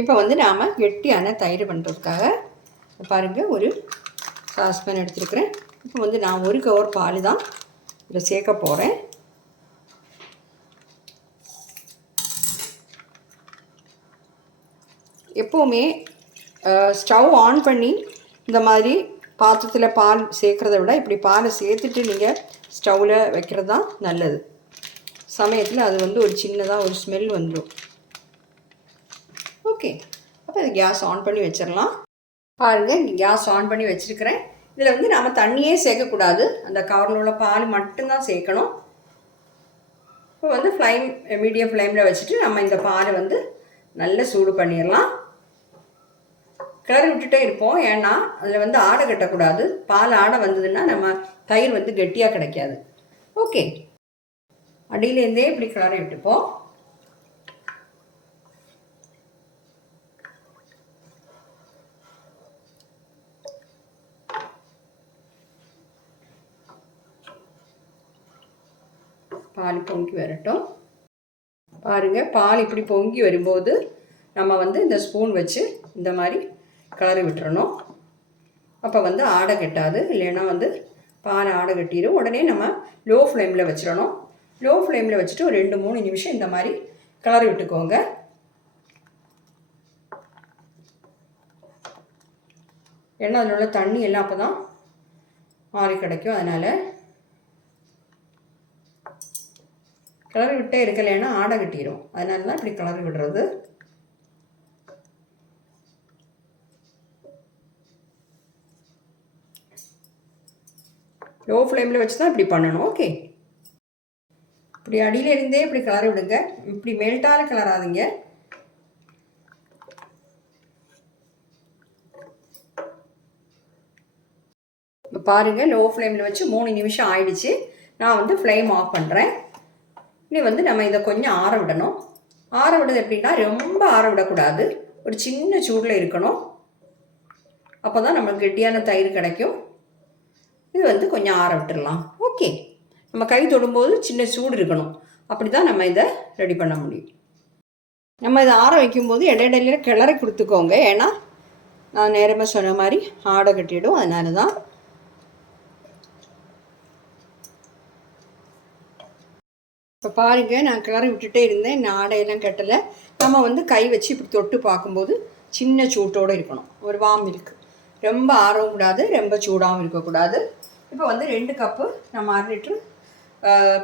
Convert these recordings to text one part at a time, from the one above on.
இப்போ வந்து நாம் கெட்டியான தயிர் பண்ணுறதுக்காக பாருங்கள் ஒரு சாஸ்பேன் எடுத்துருக்குறேன். இப்போ வந்து நான் ஒரு கவர் பால் தான் இதில் சேர்க்க போகிறேன் எப்போவுமே ஸ்டவ் ஆன் பண்ணி இந்த மாதிரி பாத்திரத்தில் பால் சேர்க்குறத விட இப்படி பாலை சேர்த்துட்டு நீங்கள் ஸ்டவ்வில் வைக்கிறது தான் நல்லது. சமயத்தில் அது வந்து ஒரு சின்னதாக ஒரு ஸ்மெல் வந்துடும் ஓகே. அப்போ இது கேஸ் ஆன் பண்ணி வச்சிடலாம் பாருங்கள் கேஸ் ஆன் பண்ணி வச்சுருக்கிறேன். இதில் வந்து நம்ம தண்ணியே சேர்க்கக்கூடாது. அந்த கவரில் உள்ள பால் மட்டும்தான் சேர்க்கணும். இப்போ வந்து ஃப்ளைம் மீடியம் ஃப்ளேமில் வச்சுட்டு நம்ம இந்த பாலை வந்து நல்லா சூடு பண்ணிடலாம் கிளறி விட்டுட்டே இருப்போம். ஏன்னா அதில் வந்து ஆடை கட்டக்கூடாது. பால் ஆடை வந்ததுன்னா நம்ம தயிர் வந்து கெட்டியாக கிடைக்காது. ஓகே. அடியிலேருந்தே இப்படி கிளறி விட்டுப்போம். பால் பொங்கி வரட்டும். பாருங்கள் பால் இப்படி பொங்கி வரும்போது நம்ம வந்து இந்த ஸ்பூன் வச்சு இந்த மாதிரி கிளறி விட்டுறணும். அப்போ வந்து ஆடை கட்டாது. இல்லைன்னா வந்து பால் ஆடை கட்டிடும் உடனே நம்ம லோ ஃப்ளேமில் வச்சிடணும். லோ ஃப்ளேமில் வச்சுட்டு ஒரு ரெண்டு மூணு நிமிஷம் இந்த மாதிரி கிளறி விட்டுக்கோங்க. ஏன்னா அதில் உள்ள தண்ணி எல்லாம் அப்போ தான் மாறி கிடைக்கும். அதனால் கிளறி விட்டே இருக்கலைன்னா ஆடை கட்டிடும் அதனால தான் இப்படி கிளறி விடுறது. லோ ஃப்ளேமில் வச்சு தான் இப்படி பண்ணணும். ஓகே இப்படி அடியில் இருந்தே இப்படி கிளறி விடுங்க. இப்படி மேல்ட்டால் கிளறாதீங்க இப்போ பாருங்கள் லோ ஃப்ளேமில் வச்சு மூணு நிமிஷம் ஆயிடுச்சு. நான் வந்து ஃப்ளேம் ஆஃப் பண்ணுறேன் இனி வந்து நம்ம இதை கொஞ்சம் ஆற விடணும். ஆற விடுது எப்படின்னா ரொம்ப ஆற விடக்கூடாது. ஒரு சின்ன சூடில் இருக்கணும். அப்போ தான் நம்மளுக்கு கெட்டியான தயிர் கிடைக்கும். இது வந்து கொஞ்சம் ஆற விட்டுடலாம் ஓகே. நம்ம கை தொடும்போது சின்ன சூடு இருக்கணும். அப்படி தான் நம்ம இதை ரெடி பண்ண முடியும். நம்ம இதை ஆற வைக்கும்போது இடையிடையில கிளறி கொடுத்துக்கோங்க. ஏன்னா நான் நேரமாக சொன்ன மாதிரி ஆடை கட்டிவிடும் அதனால தான் இப்போ பாருங்க நான் கிளறி விட்டுட்டே இருந்தேன். இந்த ஆடையெல்லாம் கட்டலை. நம்ம வந்து கை வச்சு இப்படி தொட்டு பார்க்கும்போது சின்ன சூட்டோடு இருக்கணும். ஒரு வாம் இருக்குது ரொம்ப ஆறவும் கூடாது ரொம்ப சூடாகவும் இருக்கக்கூடாது. இப்போ வந்து ரெண்டு கப்பு நம்ம அரை லிட்ரு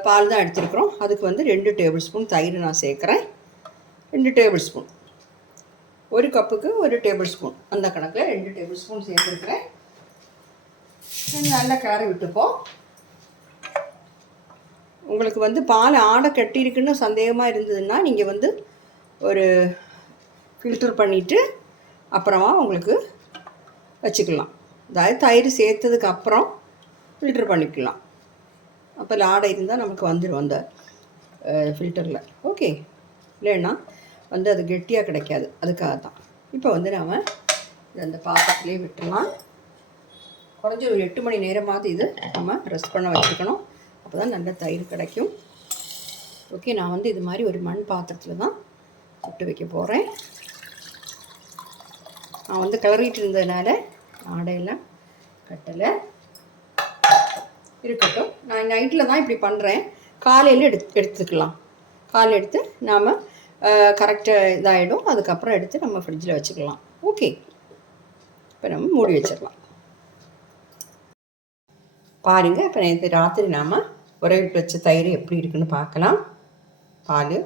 பால் தான் எடுத்துருக்குறோம். அதுக்கு வந்து ரெண்டு டேபிள் ஸ்பூன் தயிர் நான் சேர்க்குறேன். ரெண்டு டேபிள் ஸ்பூன் ஒரு கப்புக்கு ஒரு டேபிள் ஸ்பூன் அந்த கணக்கில் ரெண்டு டேபிள் ஸ்பூன் சேர்த்துருக்குறேன். நல்லா கிளறி விட்டுப்போம். உங்களுக்கு வந்து பால் ஆடை கட்டியிருக்குன்னு சந்தேகமாக இருந்ததுன்னா நீங்கள் வந்து ஒரு ஃபில்டர் பண்ணிவிட்டு அப்புறமா உங்களுக்கு வச்சுக்கலாம். அதாவது தயிர் சேர்த்ததுக்கு அப்புறம் ஃபில்டர் பண்ணிக்கலாம். அப்போ ஆடை இருந்தால் நமக்கு வந்துடும் அந்த ஃபில்டரில் ஓகே இல்லைன்னா வந்து அது கெட்டியாக கிடைக்காது. அதுக்காக தான். இப்போ வந்து நாம் அந்த பாத்திரத்துலேயே விட்டுடலாம் குறைஞ்ச ஒரு எட்டு மணி நேரமாவது இது நம்ம ரெஸ்ட் பண்ண வச்சுருக்கணும் அப்போ தான் நல்ல தயிர் கிடைக்கும். ஓகே நான் வந்து இது மாதிரி ஒரு மண் பாத்திரத்தில் தான் தொட்டு வைக்க போகிறேன் நான் வந்து கிளறிட்டு இருந்ததுனால ஆடையெல்லாம் கட்டலை. இருக்கட்டும். நான் நைட்டில் தான் இப்படி பண்ணுறேன் காலையில் எடுத்து எடுத்துக்கலாம். காலையில் எடுத்து நாம் கரெக்டாக இதாகிடும் அதுக்கப்புறம் எடுத்து நம்ம ஃப்ரிட்ஜில் வச்சுக்கலாம். ஓகே. இப்போ நம்ம மூடி வச்சிடலாம். பாருங்கள் இப்போ நேற்று ராத்திரி நாம் உறவிட்டு வச்ச தயிர் எப்படி இருக்குன்னு பார்க்கலாம். பால்.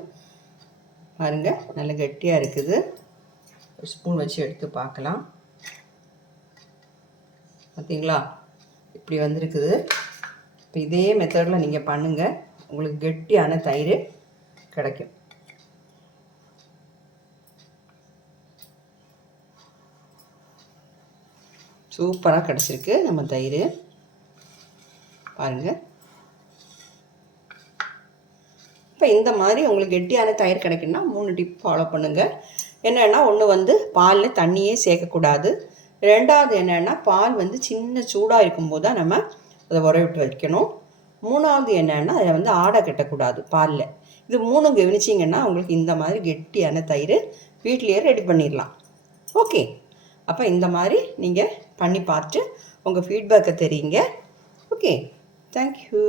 பாருங்கள் நல்ல கெட்டியாக இருக்குது. ஒரு ஸ்பூன் வச்சு எடுத்து பார்க்கலாம். பார்த்தீங்களா இப்படி வந்திருக்குது. இப்போ இதே மெத்தடில் நீங்கள் பண்ணுங்கள் உங்களுக்கு கெட்டியான தயிர் கிடைக்கும். சூப்பராக கிடச்சிருக்கு நம்ம தயிர். பாருங்கள் இப்போ இந்த மாதிரி உங்களுக்கு கெட்டியான தயிர் கிடைக்குன்னா மூணு டிப் ஃபாலோ பண்ணுங்கள் என்னென்னா ஒன்று வந்து பாலில் தண்ணியே சேர்க்கக்கூடாது. ரெண்டாவது என்னென்னா பால் வந்து சின்ன சூடாக இருக்கும்போது தான் நம்ம அதை உர விட்டு வைக்கணும். மூணாவது என்னென்னா அதை வந்து ஆடை கட்டக்கூடாது பாலில். இது மூணும் கவனிச்சிங்கன்னா உங்களுக்கு இந்த மாதிரி கெட்டியான தயிர் வீட்லேயே ரெடி பண்ணிடலாம் ஓகே அப்போ இந்த மாதிரி நீங்கள் பண்ணி பார்த்து உங்கள் ஃபீட்பேக்கை தெரியுங்க. Okay thank you